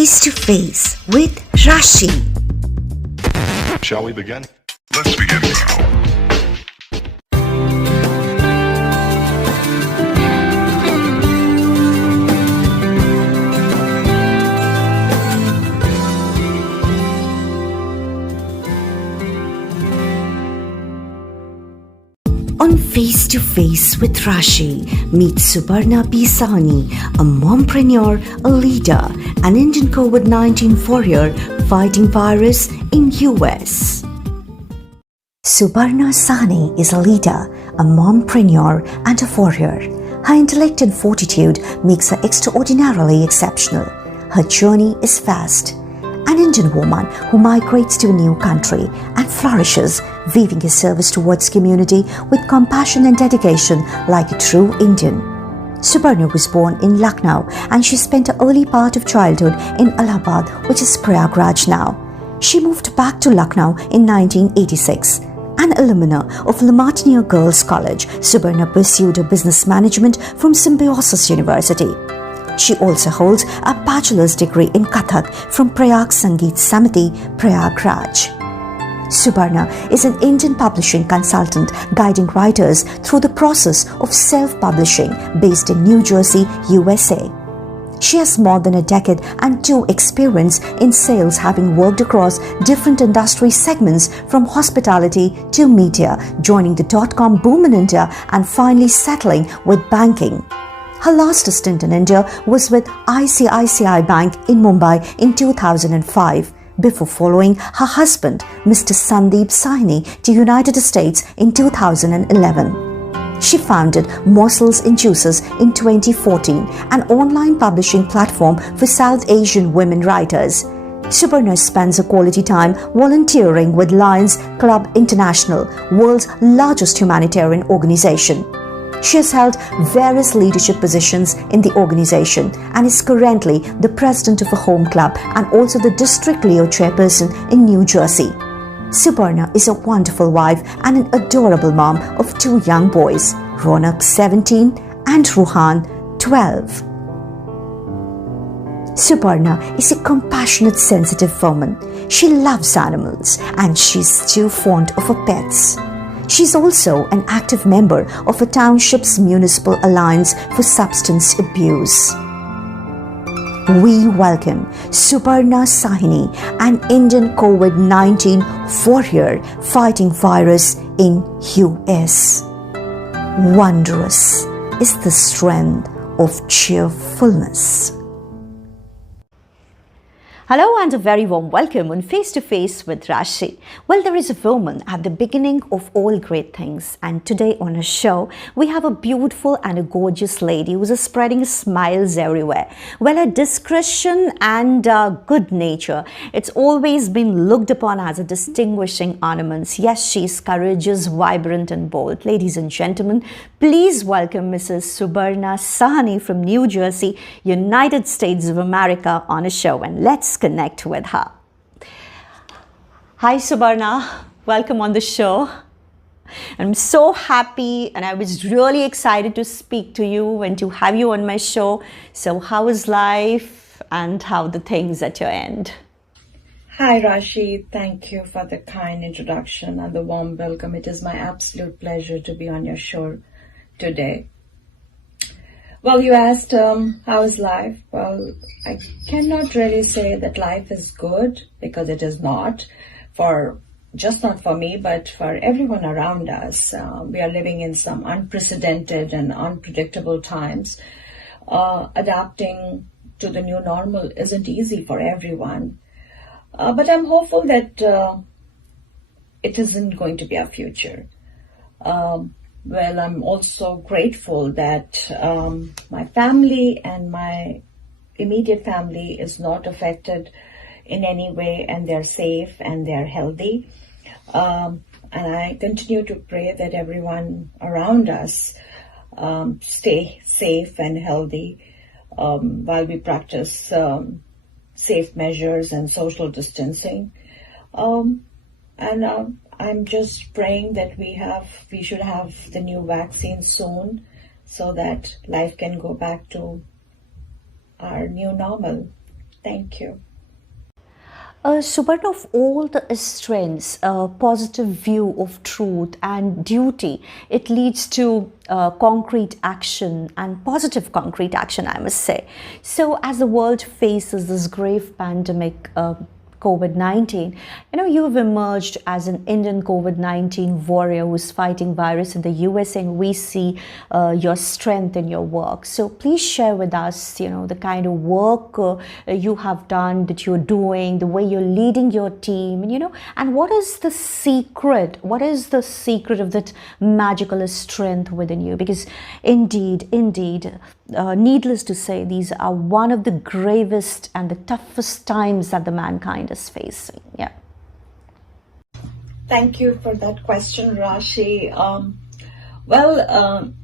Face to Face with Rashi. Shall we begin? Let's begin now. On Face to Face with Rashi, meet Subarna Sahni, a mompreneur, a leader, an Indian Covid-19 warrior fighting virus in U.S. Subarna Sahni is a leader, a mompreneur and a warrior. Her intellect and fortitude makes her extraordinarily exceptional. Her journey is vast. An Indian woman who migrates to a new country and flourishes, weaving her service towards community with compassion and dedication like a true Indian. Subarna was born in Lucknow and she spent the early part of childhood in Allahabad, which is Prayagraj now. She moved back to Lucknow in 1986. An alumna of Martiniere Girls College, Subarna pursued her business management from Symbiosis University. She also holds a Bachelor's degree in Kathak from Prayag Sangeet Samiti, Prayagraj. Subarna is an Indian publishing consultant guiding writers through the process of self-publishing based in New Jersey, U.S.A. She has more than a decade and 2 experience in sales, having worked across different industry segments from hospitality to media, joining the .com boom in India and finally settling with banking. Her last stint in India was with ICICI Bank in Mumbai in 2005, before following her husband, Mr. Sandip Sahni, to United States in 2011. She founded Morsels in Juices in 2014, an online publishing platform for South Asian women writers. Subarna spends her quality time volunteering with Lions Club International, world's largest humanitarian organization. She has held various leadership positions in the organization and is currently the president of a home club and also the district Leo chairperson in New Jersey. Subarna is a wonderful wife and an adorable mom of 2 young boys, Ronak 17 and Ruhan 12. Subarna is a compassionate, sensitive woman. She loves animals and she's too fond of her pets. She's also an active member of a township's municipal alliance for substance abuse. We welcome Subarna Sahni, an Indian COVID-19 warrior fighting virus in U.S. Wondrous is the strength of cheerfulness. Hello and a very warm welcome on Face to Face with Rashi. Well, there is a woman at the beginning of all great things, and today on our show we have a beautiful and a gorgeous lady who is spreading smiles everywhere. Well, her discretion and good nature, it's always been looked upon as a distinguishing ornament. Yes, she is courageous, vibrant and bold. Ladies and gentlemen, please welcome Mrs. Subarna Sahni from New Jersey, United States of America on a show, and let's connect with her. Hi Subarna, welcome on the show. I'm so happy and I was really excited to speak to you and to have you on my show. So how is life and how the things at your end? Hi Rashi, thank you for the kind introduction and the warm welcome. It is my absolute pleasure to be on your show today. Well, you asked, how is life? Well, I cannot really say that life is good because it is not, just not for me, but for everyone around us. We are living in some unprecedented and unpredictable times. Adapting to the new normal isn't easy for everyone. But I'm hopeful that it isn't going to be our future. Well, I'm also grateful that my family and my immediate family is not affected in any way and they're safe and they're healthy. And I continue to pray that everyone around us stay safe and healthy while we practice safe measures and social distancing. I'm just praying that we should have the new vaccine soon so that life can go back to our new normal. Thank you. Subarna, of all the strengths, positive view of truth and duty, it leads to concrete action and positive concrete action, I must say. So as the world faces this grave pandemic, COVID-19, you've emerged as an Indian COVID-19 warrior who's fighting virus in the U.S.A, and we see your strength in your work. So please share with us, the kind of work you have done, that you're doing, the way you're leading your team, and what is the secret? What is the secret of that magical strength within you? Because indeed, needless to say, these are one of the gravest and the toughest times that the mankind is facing. Yeah. Thank you for that question, Rashi.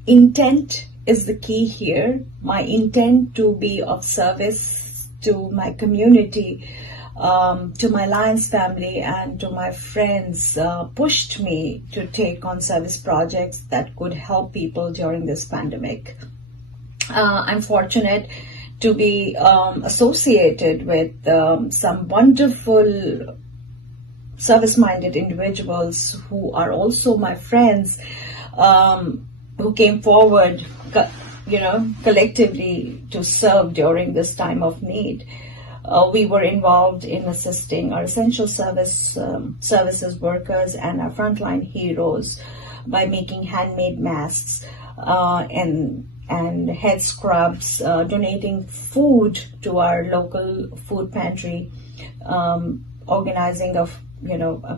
Intent is the key here. My intent to be of service to my community, to my Lions family, and to my friends pushed me to take on service projects that could help people during this pandemic. I'm fortunate to be associated with some wonderful service-minded individuals who are also my friends, who came forward, collectively to serve during this time of need. We were involved in assisting our essential services workers and our frontline heroes by making handmade masks and head scrubs, donating food to our local food pantry, organizing a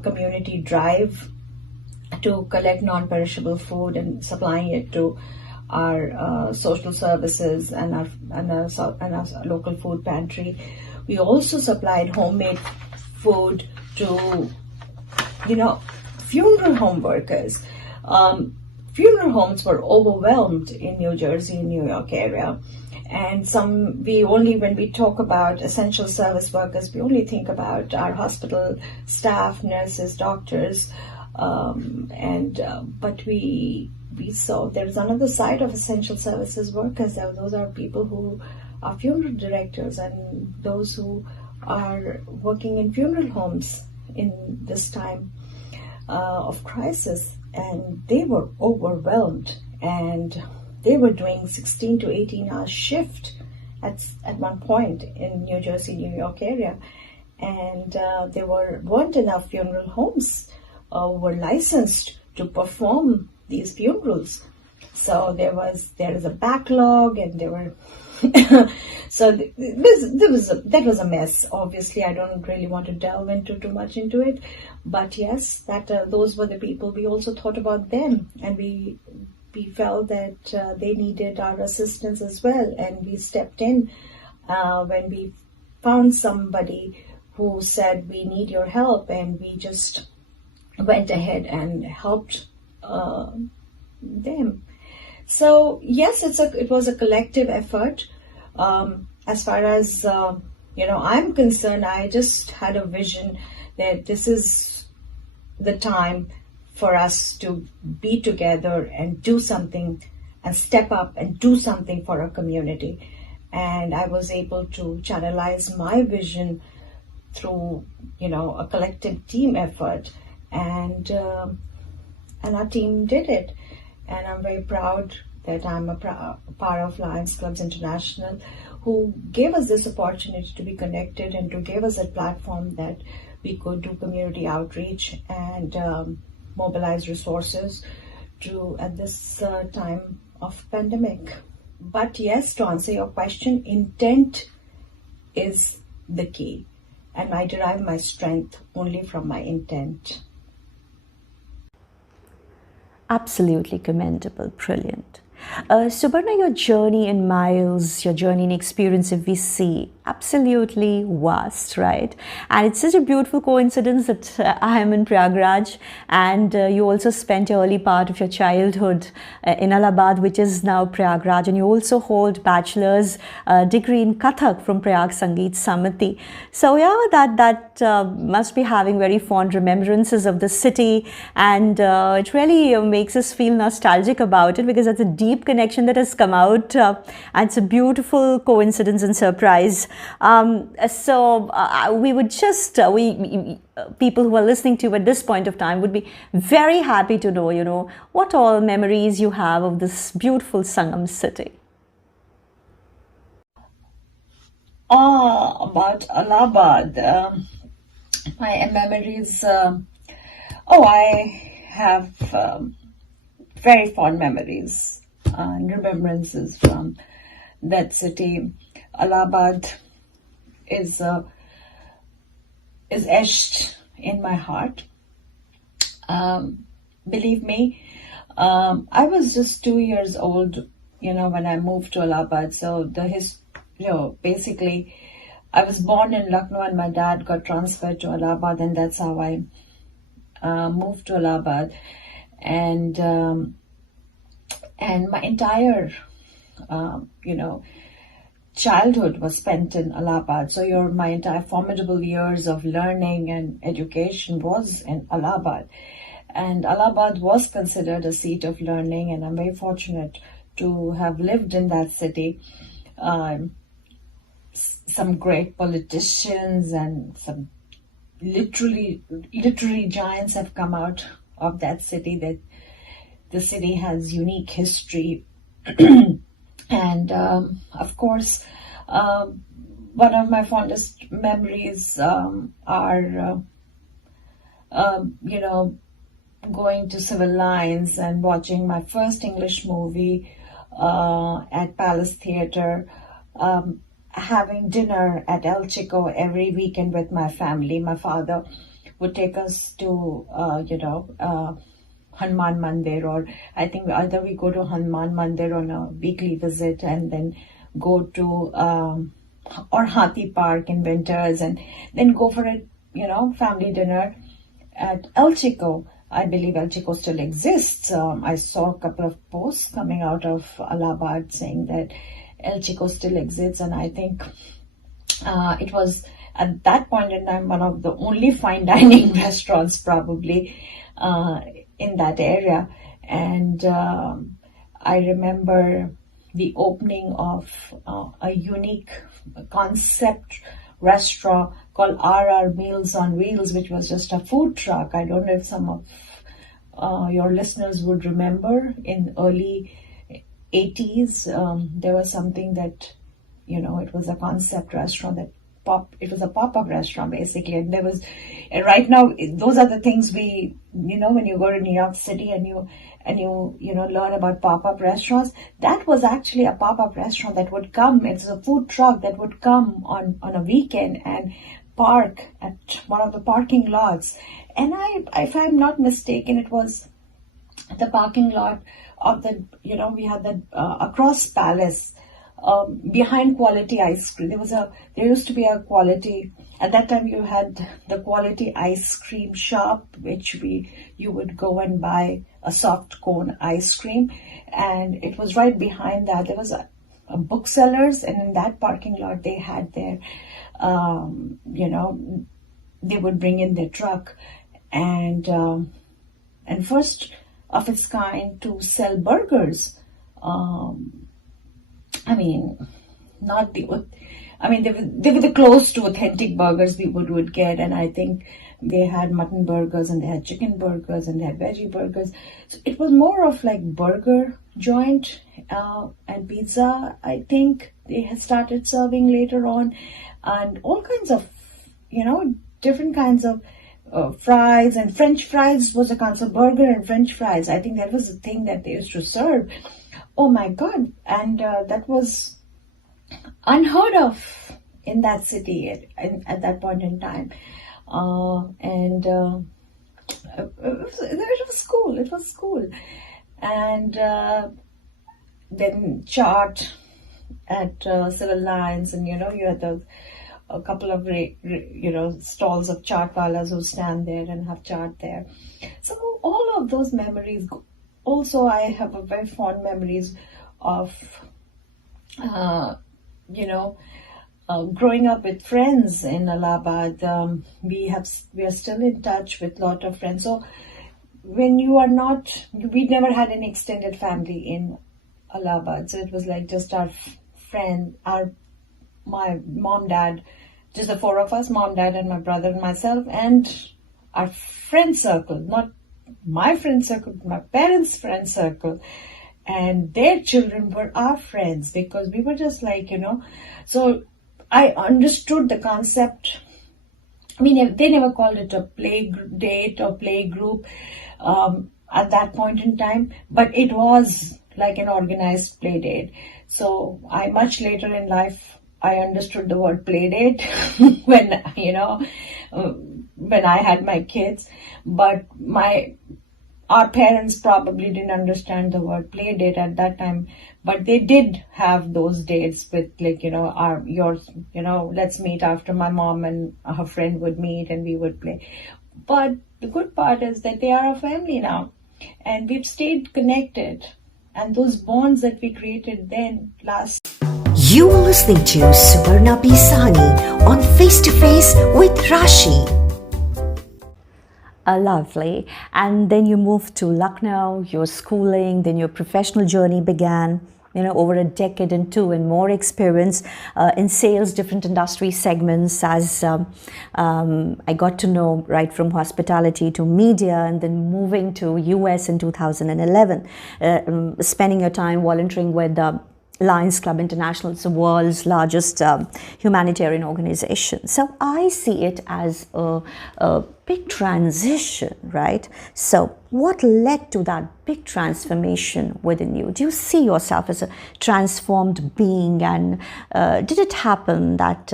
community drive to collect non-perishable food and supplying it to our social services and our local food pantry. We also supplied homemade food to funeral home workers. Funeral homes were overwhelmed in New Jersey and New York area. And when we talk about essential service workers, we only think about our hospital staff, nurses, doctors, but we saw there's another side of essential services workers. Those are people who are funeral directors and those who are working in funeral homes in this time of crisis. And they were overwhelmed, and they were doing 16 to 18 hour shift at one point in New Jersey, New York area. And there weren't enough funeral homes were licensed to perform these funerals. So there is a backlog, and there were so that was a mess. Obviously, I don't really want to delve too much into it, but yes, those were the people. We also thought about them, and we felt that they needed our assistance as well, and we stepped in when we found somebody who said, we need your help, and we just went ahead and helped them. So yes, it was a collective effort. As far as I'm concerned, I just had a vision that this is the time for us to be together and do something and step up and do something for our community. And I was able to channelize my vision through a collective team effort, and our team did it. And I'm very proud that I'm a part of Lions Clubs International, who gave us this opportunity to be connected and to give us a platform that we could do community outreach and mobilize resources at this time of pandemic. But yes, to answer your question, intent is the key, and I derive my strength only from my intent. Absolutely commendable, brilliant. Subarna, your journey in miles, your journey in experience, if we see, absolutely vast, right? And it's such a beautiful coincidence that I am in Prayagraj, and you also spent your early part of your childhood in Allahabad, which is now Prayagraj, and you also hold bachelor's degree in Kathak from Prayag Sangeet Samiti. So yeah, that must be having very fond remembrances of the city, and it really makes us feel nostalgic about it, because that's a deep connection that has come out, and it's a beautiful coincidence and surprise We would just, people who are listening to you at this point of time would be very happy to know, what all memories you have of this beautiful Sangam city. About Allahabad, my memories, I have very fond memories and remembrances from that city. Allahabad is etched in my heart. Believe me, I was just 2 years old, when I moved to Allahabad. So basically, I was born in Lucknow and my dad got transferred to Allahabad, and that's how I moved to Allahabad. And my entire, childhood was spent in Allahabad. So my entire formidable years of learning and education was in Allahabad. And Allahabad was considered a seat of learning, and I'm very fortunate to have lived in that city. Some great politicians and some literary giants have come out of that city. That the city has unique history. And of course, one of my fondest memories are, going to civil lines and watching my first English movie at Palace Theatre, having dinner at El Chico every weekend with my family. My father would take us to, Hanuman Mandir, or I think either we go to Hanuman Mandir on a weekly visit and then go to or Hathi Park in winters, and then go for a family dinner at El Chico. I believe El Chico still exists. I saw a couple of posts coming out of Allahabad saying that El Chico still exists, and I think it was at that point in time one of the only fine dining restaurants probably in that area. And I remember the opening of a unique concept restaurant called RR Meals on Wheels, which was just a food truck. I don't know if some of your listeners would remember in early 80s, there was something that, it was a concept restaurant it was a pop-up restaurant basically. And there was, and right now, those are the things when you go to New York City and you learn about pop-up restaurants, that was actually a pop-up restaurant that would come. It's a food truck that would come on a weekend and park at one of the parking lots. And if I'm not mistaken, it was the parking lot of we had that across Palace, behind Quality Ice Cream. There used to be a Quality, at that time you had the Quality Ice Cream shop, which you would go and buy a soft cone ice cream, and it was right behind that. There was a booksellers, and in that parking lot they had their, they would bring in their truck, and first of its kind to sell burgers. They were the close to authentic burgers we would get, and I think they had mutton burgers and they had chicken burgers and they had veggie burgers. So it was more of like burger joint and pizza. I think they had started serving later on, and all kinds of different kinds of fries, and French fries was a concept. Burger and French fries, I think that was the thing that they used to serve. Oh my God. And that was unheard of in that city at that point in time. It was cool. And then chart at civil lines, and you had a couple of stalls of chaat walas who stand there and have chaat there. So all of those memories. Also, I have a very fond memories of growing up with friends in Allahabad. We are still in touch with a lot of friends. So when we never had an extended family in Allahabad. So it was like just our my mom, dad, just the four of us, mom, dad, and my brother and myself, and our friend circle, not my friend circle, my parents' friend circle, and their children were our friends because we were just like, so I understood the concept. I mean, they never called it a play date or play group at that point in time, but it was like an organized play date. So much later in life, I understood the word play date when, when I had my kids, but our parents probably didn't understand the word play date at that time, but they did have those dates with like, let's meet after my mom and her friend would meet and we would play. But the good part is that they are a family now and we've stayed connected, and those bonds that we created then last. You are listening to Subarna Sahni on Face to Face with Rashi. Lovely. And then you moved to Lucknow, your schooling, then your professional journey began, over a decade and two, and more experience in sales, different industry segments, as I got to know, right from hospitality to media, and then moving to US in 2011, spending your time volunteering with the Lions Club International. It's the world's largest humanitarian organization. So I see it as a big transition, right? So what led to that big transformation within you? Do you see yourself as a transformed being? And did it happen that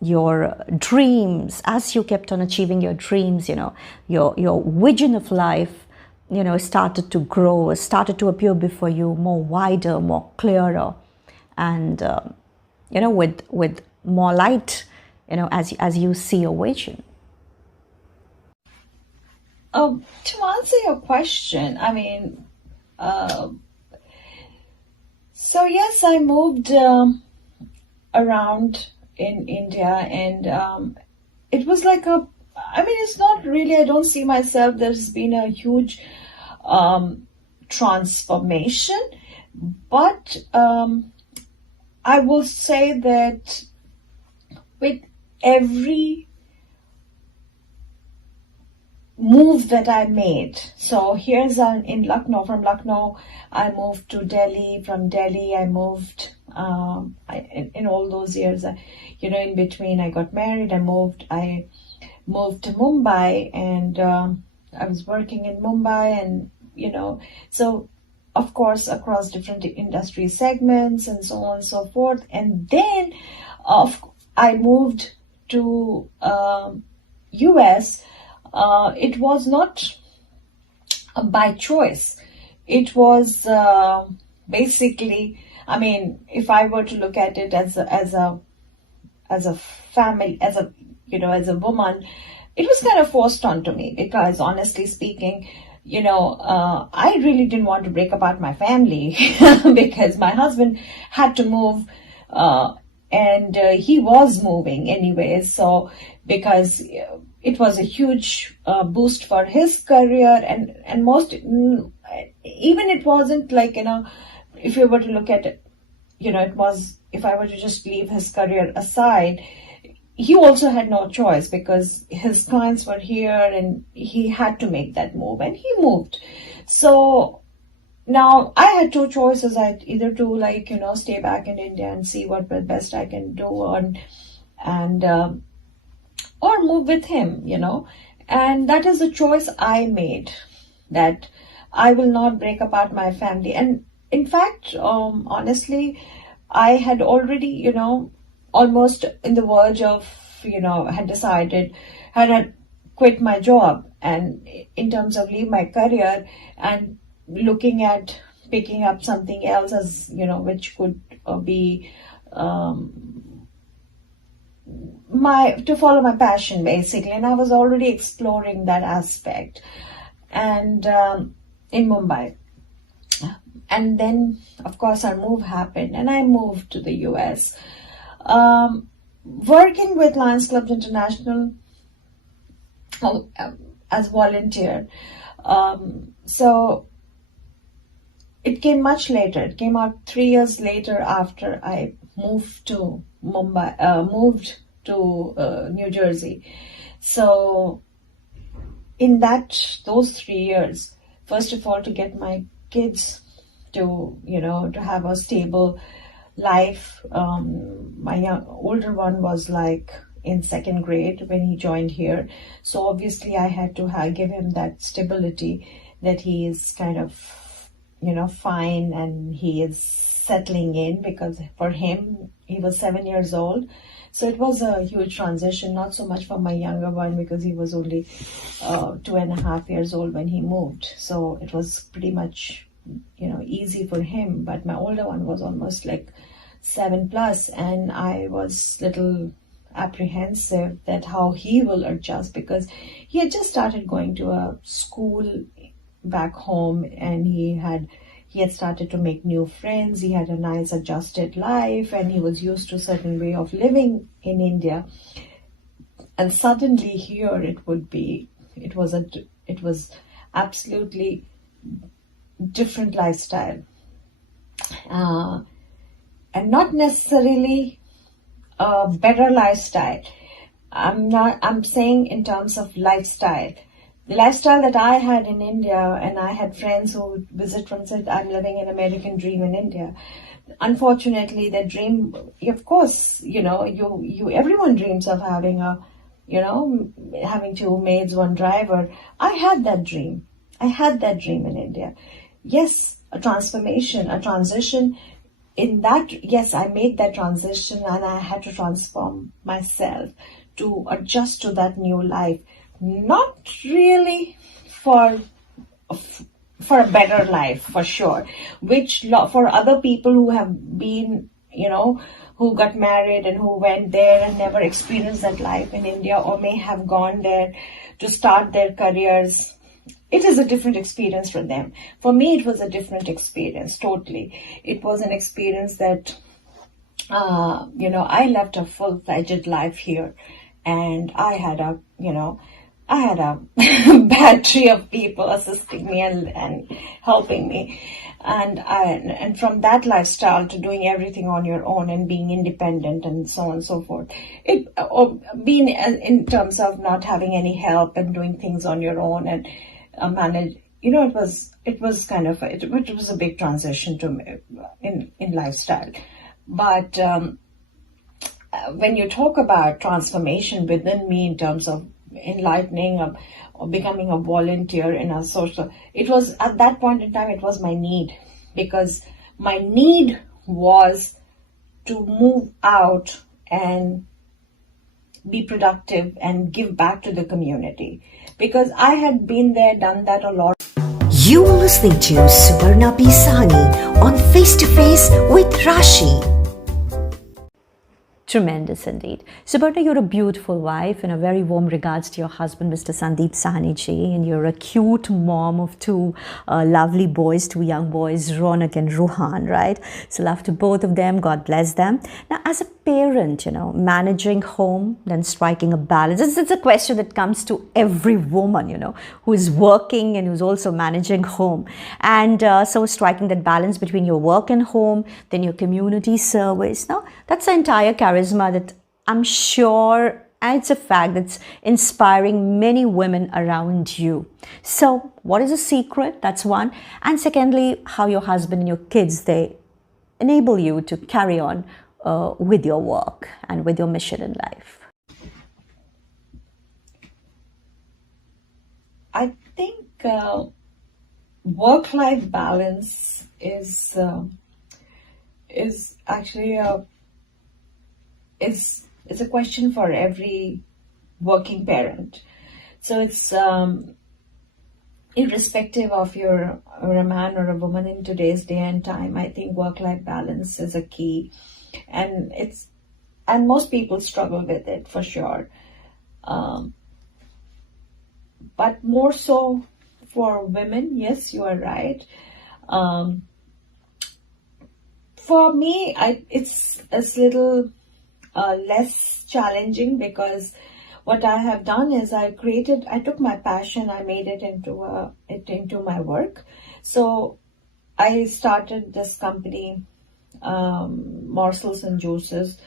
your dreams, as you kept on achieving your dreams, your vision of life, started to grow, started to appear before you more wider, more clearer, and with more light, as you see your vision? To answer your question, I mean, so yes, I moved around in India, and it was like it's not really, I don't see myself, there's been a huge transformation, but I will say that with every move that I made, so here's in Lucknow, from Lucknow I moved to Delhi, from Delhi I moved in all those years, in between I got married, I moved to Mumbai, and I was working in Mumbai, and so of course across different industry segments and so on and so forth. And then I moved to U.S. It was not by choice. It was basically, I mean, if I were to look at it as a family, as a woman, it was kind of forced onto me, because honestly speaking, I really didn't want to break apart my family because my husband had to move, and he was moving anyway. So because it was a huge boost for his career, and most, even it wasn't like, if you were to look at it, it was, if I were to just leave his career aside, he also had no choice because his clients were here and he had to make that move, and he moved. So now I had two choices. I had either to stay back in India and see what best I can do, and or move with him, and that is the choice I made, that I will not break apart my family. And in fact, honestly, I had already, almost in the verge of, had decided, had quit my job, and in terms of leave my career and looking at picking up something else, as which could be to follow my passion basically. And I was already exploring that aspect, and in Mumbai. And then of course our move happened, and I moved to the US, working with Lions Clubs International as volunteer. So it came much later. It came out 3 years later after I moved to Mumbai, moved to New Jersey. So in those 3 years, first of all, to get my kids to, to have a stable life. My older one was like in second grade when he joined here. So obviously I had to give him that stability that he is kind of, fine and he is settling in, because for him, he was 7 years old. So it was a huge transition, not so much for my younger one because he was only 2.5 years old when he moved. So it was pretty much, easy for him. But my older one was almost like 7+, and I was little apprehensive that how he will adjust, because he had just started going to a school back home, and he had started to make new friends. He had a nice adjusted life, and he was used to a certain way of living in India. And suddenly here it was absolutely different lifestyle, and not necessarily a better lifestyle. I'm saying in terms of lifestyle. The lifestyle that I had in India, and I had friends who would visit from said, I'm living an American dream in India. Unfortunately, that dream, of course, everyone dreams of having having 2 maids, 1 driver. I had that dream. In India. Yes, a transition. In that, yes, I made that transition, and I had to transform myself to adjust to that new life. Not really for a better life, for sure, which for other people who have been, who got married and who went there and never experienced that life in India, or may have gone there to start their careers, it is a different experience for them. For me, it was a different experience, totally. It was an experience that, I left a full-fledged life here, and I had a battery of people assisting me and helping me. And from that lifestyle to doing everything on your own and being independent and so on and so forth, being in terms of not having any help and doing things on your own and manage, it was kind of, it was a big transition to me in lifestyle. But when you talk about transformation within me in terms of enlightening or becoming a volunteer in a social, it was at that point in time, it was my need, because my need was to move out and be productive and give back to the community, because I had been there, done that a lot. You are listening to Subarna Sahni on Face to Face with Rashi. Tremendous indeed. Subarna, you're a beautiful wife, and a very warm regards to your husband, Mr. Sandip Sahni ji, and you're a cute mom of 2 lovely boys, 2 young boys, Ronak and Ruhan, right? So love to both of them. God bless them. Now, as a parent, managing home, then striking a balance. It's a question that comes to every woman, who is working and who's also managing home. And so striking that balance between your work and home, then your community service. Now, that's the entire charisma that I'm sure, and it's a fact, that's inspiring many women around you. So what is the secret? That's one. And secondly, how your husband and your kids, they enable you to carry on with your work and with your mission in life. I think work-life balance is actually it's a question for every working parent. So it's irrespective of you're a man or a woman in today's day and time. I think work-life balance is a key, and most people struggle with it for sure. But more so for women, yes, you are right. For me, it's a little less challenging, because what I have done is I took my passion, I made it into my work. So I started this company, Morsels and Juices,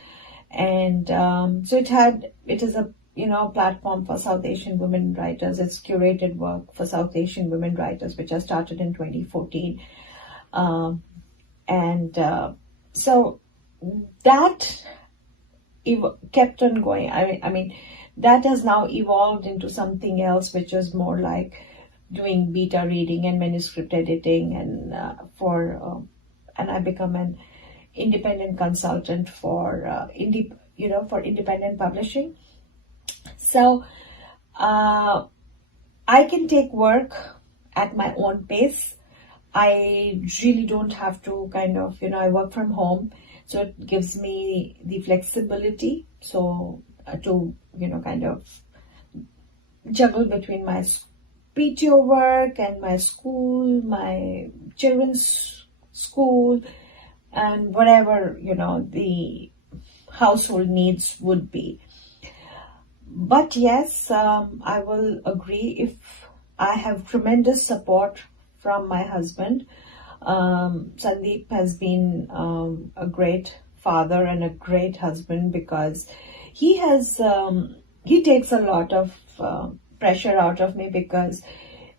and so it is a platform for South Asian women writers. It's curated work for South Asian women writers, which I started in 2014, and so that kept on going. I mean, that has now evolved into something else, which is more like doing beta reading and manuscript editing, and and I become an independent consultant for independent publishing. So I can take work at my own pace. I really don't have to I work from home, so it gives me the flexibility. So to juggle between my PTO work and my school, my children's school, and whatever the household needs would be. But yes, I will agree, if I have tremendous support from my husband. Sandip has been a great father and a great husband, because he he takes a lot of pressure out of me, because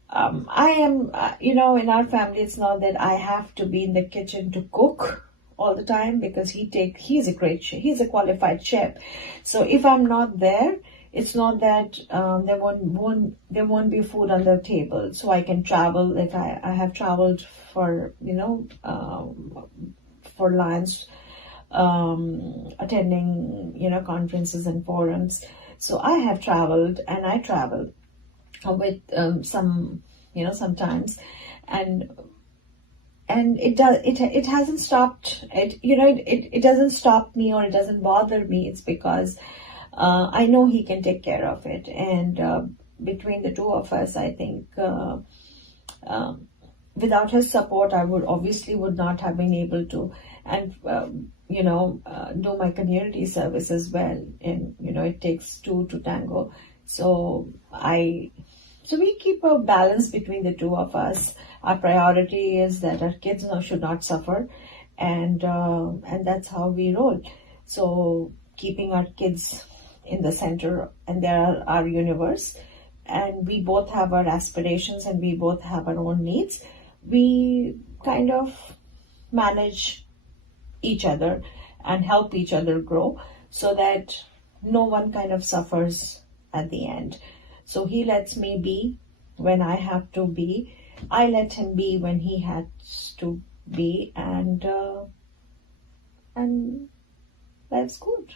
I am, in our family, it's not that I have to be in the kitchen to cook all the time, because he's a great chef, he's a qualified chef. So if I'm not there, it's not that there won't be food on the table. So I can travel. Like I have traveled for for lunch, attending conferences and forums. So I have traveled, and I travel with sometimes, and it hasn't stopped it doesn't stop me, or it doesn't bother me. It's because I know he can take care of it, and between the two of us, I think without his support, I would not have been able to, and do my community service as well. And it takes two to tango. So we keep a balance between the two of us. Our priority is that our kids should not suffer, and that's how we roll. So keeping our kids in the center, and they're our universe, and we both have our aspirations, and we both have our own needs. We kind of manage each other and help each other grow, so that no one kind of suffers at the end. So he lets me be when I have to be. I let him be when he has to be, and that's good.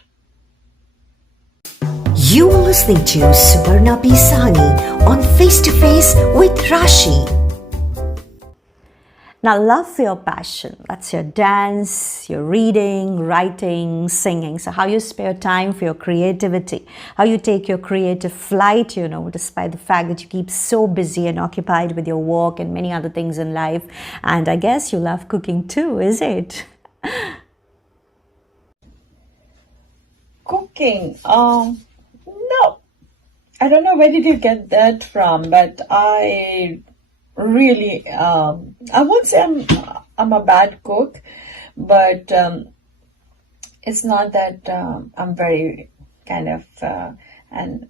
You are listening to Subarna Sahni on Face to Face with Rashi. Now, love for your passion. That's your dance, your reading, writing, singing. So how you spare time for your creativity, how you take your creative flight, despite the fact that you keep so busy and occupied with your work and many other things in life. And I guess you love cooking too, is it? Cooking? No. I don't know where did you get that from, but I really, I won't say I'm a bad cook, but it's not that I'm very kind of, and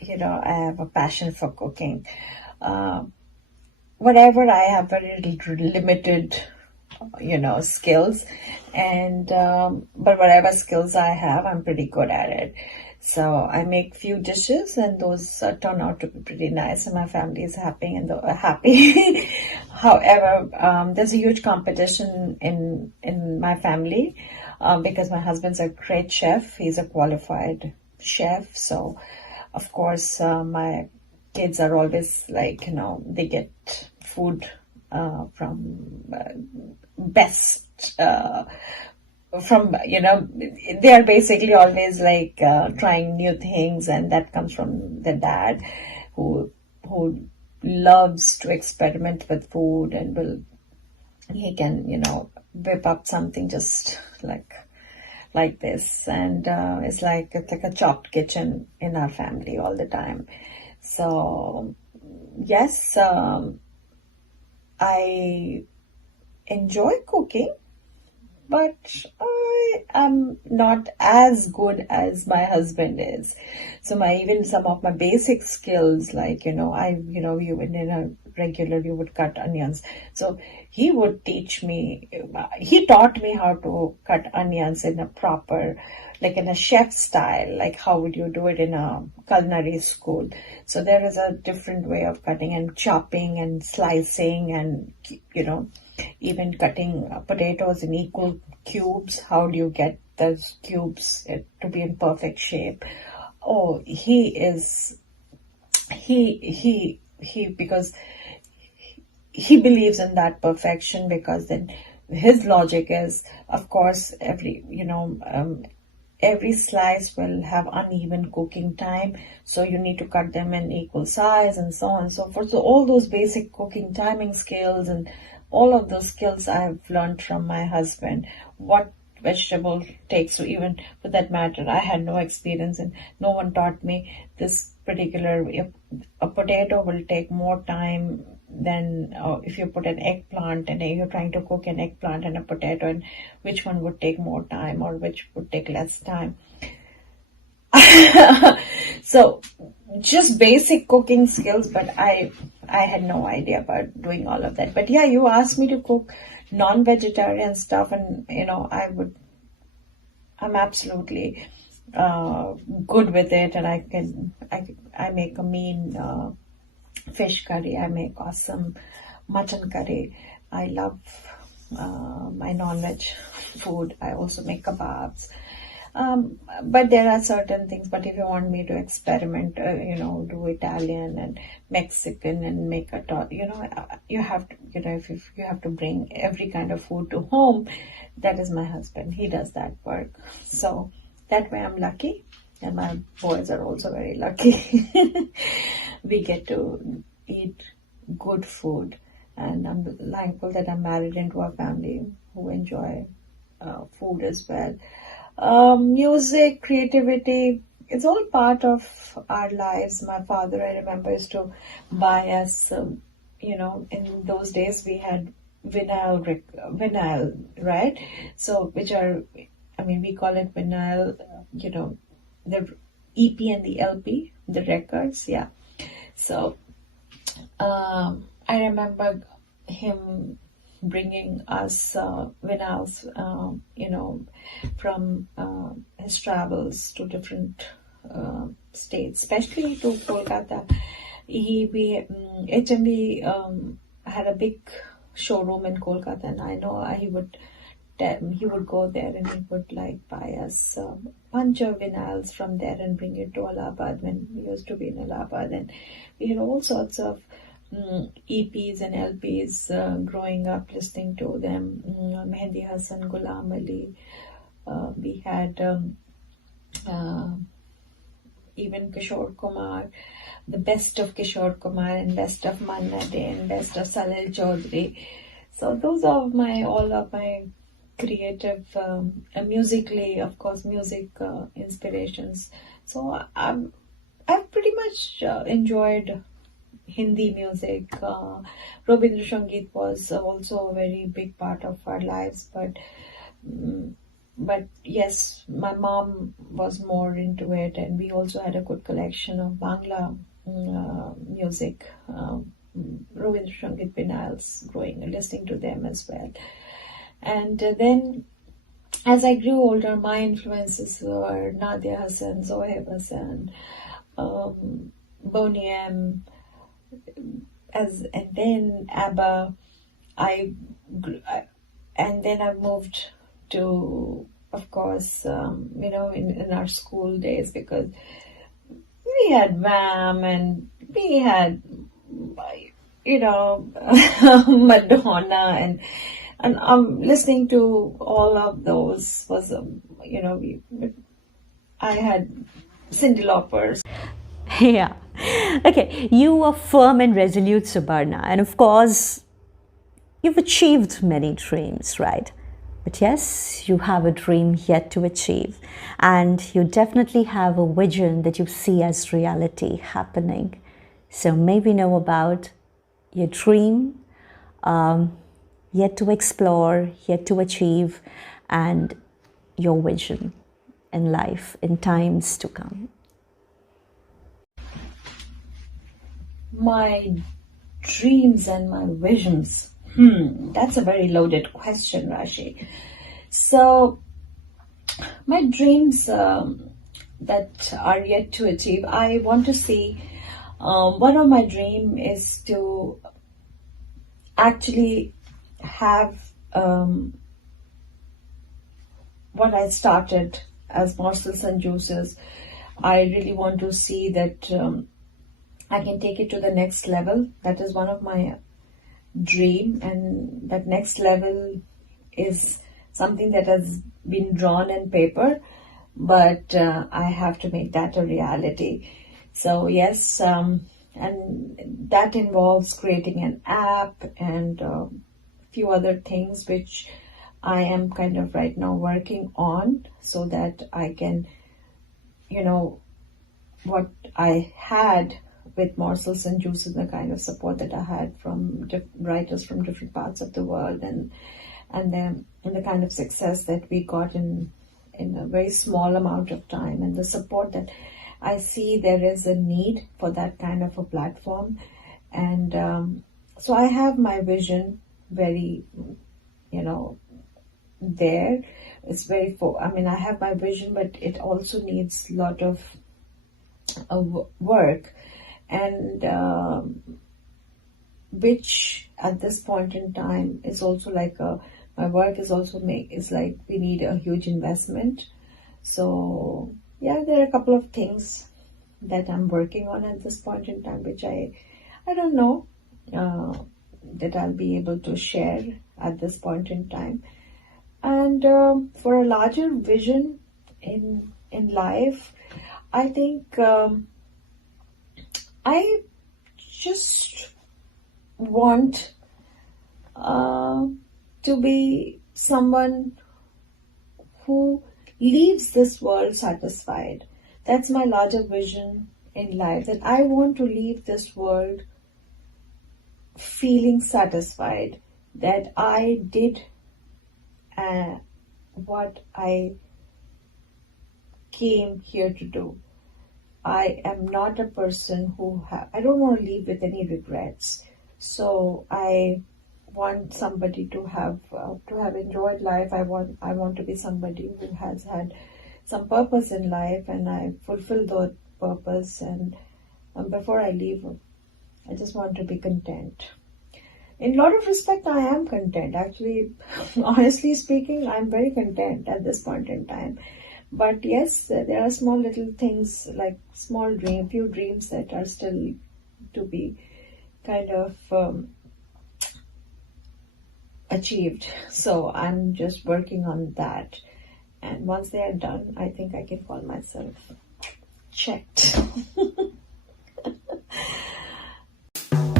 I have a passion for cooking. Whatever, I have very limited, skills, and but whatever skills I have, I'm pretty good at it. So I make few dishes, and those turn out to be pretty nice, and my family is happy and happy. However, there's a huge competition in my family, because my husband's a great chef. He's a qualified chef. So, of course, my kids are always like, they get food from best. They are basically always like trying new things, and that comes from the dad, who loves to experiment with food, and he can whip up something just like this, and it's like a chopped kitchen in our family all the time. So yes, I enjoy cooking, but I am not as good as my husband is. So even some of my basic skills, like, you in a regular, you would cut onions. So he would he taught me how to cut onions in a proper, like in a chef style, like how would you do it in a culinary school. So there is a different way of cutting and chopping and slicing and, even cutting potatoes in equal cubes. How do you get those cubes to be in perfect shape? Oh, because he believes in that perfection, because then his logic is, of course, every slice will have uneven cooking time, so you need to cut them in equal size and so on and so forth. So all those basic cooking timing skills and all of those skills I've learned from my husband. What vegetable takes to, even for that matter, I had no experience and no one taught me this particular. A potato will take more time than if you put an eggplant, and you're trying to cook an eggplant and a potato, and which one would take more time or which would take less time. So just basic cooking skills, but I had no idea about doing all of that. But yeah, you asked me to cook non-vegetarian stuff, and I'm absolutely good with it, and I make a mean fish curry. I make awesome mutton curry. I love my non-veg food. I also make kebabs. But there are certain things. But if you want me to experiment, do Italian and Mexican and make you have to, if you have to bring every kind of food to home, that is my husband. He does that work. So that way I'm lucky, and my boys are also very lucky. We get to eat good food, and I'm thankful that I'm married into a family who enjoy food as well. Music, creativity, it's all part of our lives. My father, I remember, used to buy us, in those days we had vinyl, right? So, we call it vinyl, the EP and the LP, the records, yeah. So, I remember him bringing us vinyls, from his travels to different states, especially to Kolkata. HMV had a big showroom in Kolkata, and I know he would go there and he would buy us a bunch of vinyls from there and bring it to Allahabad when we used to be in Allahabad, and we had all sorts of EPs and LPs growing up, listening to them. Mehndi Hassan, Ghulam Ali. We had even Kishore Kumar, the best of Kishore Kumar and best of Manna Dey and best of Salil Chaudhary. So those are all of my creative, musically, of course, music inspirations. So I've pretty much enjoyed Hindi music. Rabindra Sangeet was also a very big part of our lives, but yes, my mom was more into it, and we also had a good collection of Bangla music, Rabindra Sangeet vinyls, listening to them as well. And then as I grew older, my influences were Nadia Hassan, Zohaib Hassan, Boney M, and then ABBA. And then I moved to, of course, in our school days, because we had Wham and we had, Madonna, and listening to all of those was, I had Cyndi Lauper's. Yeah. Okay, you are firm and resolute, Subarna, and of course, you've achieved many dreams, right? But yes, you have a dream yet to achieve, and you definitely have a vision that you see as reality happening. So may we know about your dream, yet to explore, yet to achieve, and your vision in life in times to come? My dreams and my visions. That's a very loaded question, Rashi. So, my dreams that are yet to achieve, I want to see, one of my dream is to actually have what I started as morsels and juices. I really want to see that I can take it to the next level. That is one of my dream, and that next level is something that has been drawn in paper, but I have to make that a reality. So yes, and that involves creating an app and a few other things which I am kind of right now working on, so that I can, what I had with morsels and juices, the kind of support that I had from writers from different parts of the world, and the kind of success that we got in a very small amount of time, and the support that I see there is a need for that kind of a platform. And so I have my vision very, there. It's very, I have my vision, but it also needs a lot of work, and which at this point in time is also like my work is also is like we need a huge investment. So yeah, there are a couple of things that I'm working on at this point in time, which I don't know that I'll be able to share at this point in time. And for a larger vision in life, I think I just want to be someone who leaves this world satisfied. That's my larger vision in life, that I want to leave this world feeling satisfied, that I did what I came here to do. I am not a person who I don't want to leave with any regrets. So I want somebody to have enjoyed life. I want to be somebody who has had some purpose in life, and I fulfill that purpose. And before I leave, I just want to be content. In a lot of respect, I am content. Actually, honestly speaking, I'm very content at this point in time. But yes, there are small little things, like few dreams that are still to be kind of achieved. So I'm just working on that. And once they are done, I think I can call myself checked.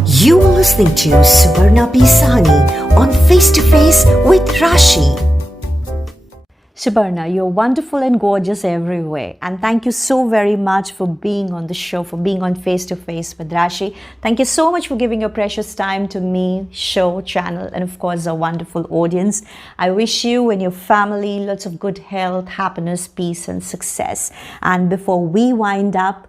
You are listening to Subarna Sahni on Face to Face with Rashi. Subarna, you're wonderful and gorgeous everywhere. And thank you so very much for being on the show, for being on Face to Face with Rashi. Thank you so much for giving your precious time to me, show, channel, and of course, a wonderful audience. I wish you and your family lots of good health, happiness, peace, and success. And before we wind up,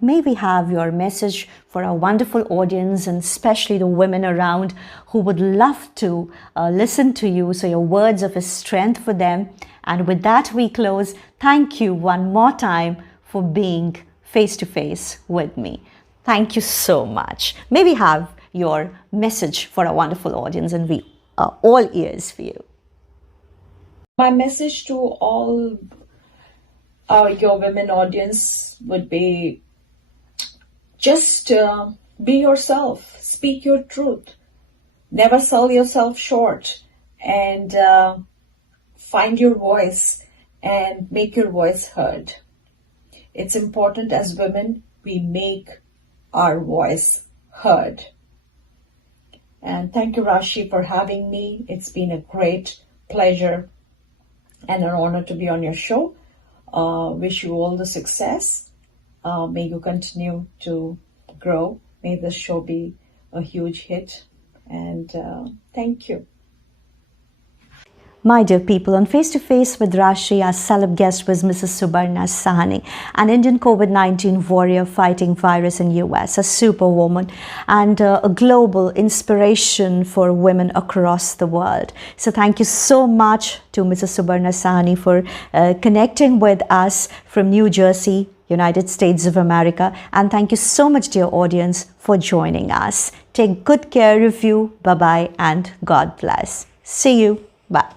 may we have your message for our wonderful audience, and especially the women around who would love to listen to you. So your words of strength for them. And with that, we close. Thank you one more time for being face to face with me. Thank you so much. May we have your message for our wonderful audience, and we are all ears for you. My message to all your women audience would be, just be yourself, speak your truth, never sell yourself short, and find your voice and make your voice heard. It's important as women we make our voice heard. And thank you, Rashi, for having me. It's been a great pleasure and an honor to be on your show. Wish you all the success. May you continue to grow. May this show be a huge hit. And thank you. My dear people, on Face to Face with Rashi, our celeb guest was Mrs. Subarna Sahni, an Indian COVID-19 warrior fighting virus in U.S., a superwoman and a global inspiration for women across the world. So thank you so much to Mrs. Subarna Sahni for connecting with us from New Jersey, United States of America. And thank you so much, dear audience, for joining us. Take good care of you. Bye-bye and God bless. See you. Bye.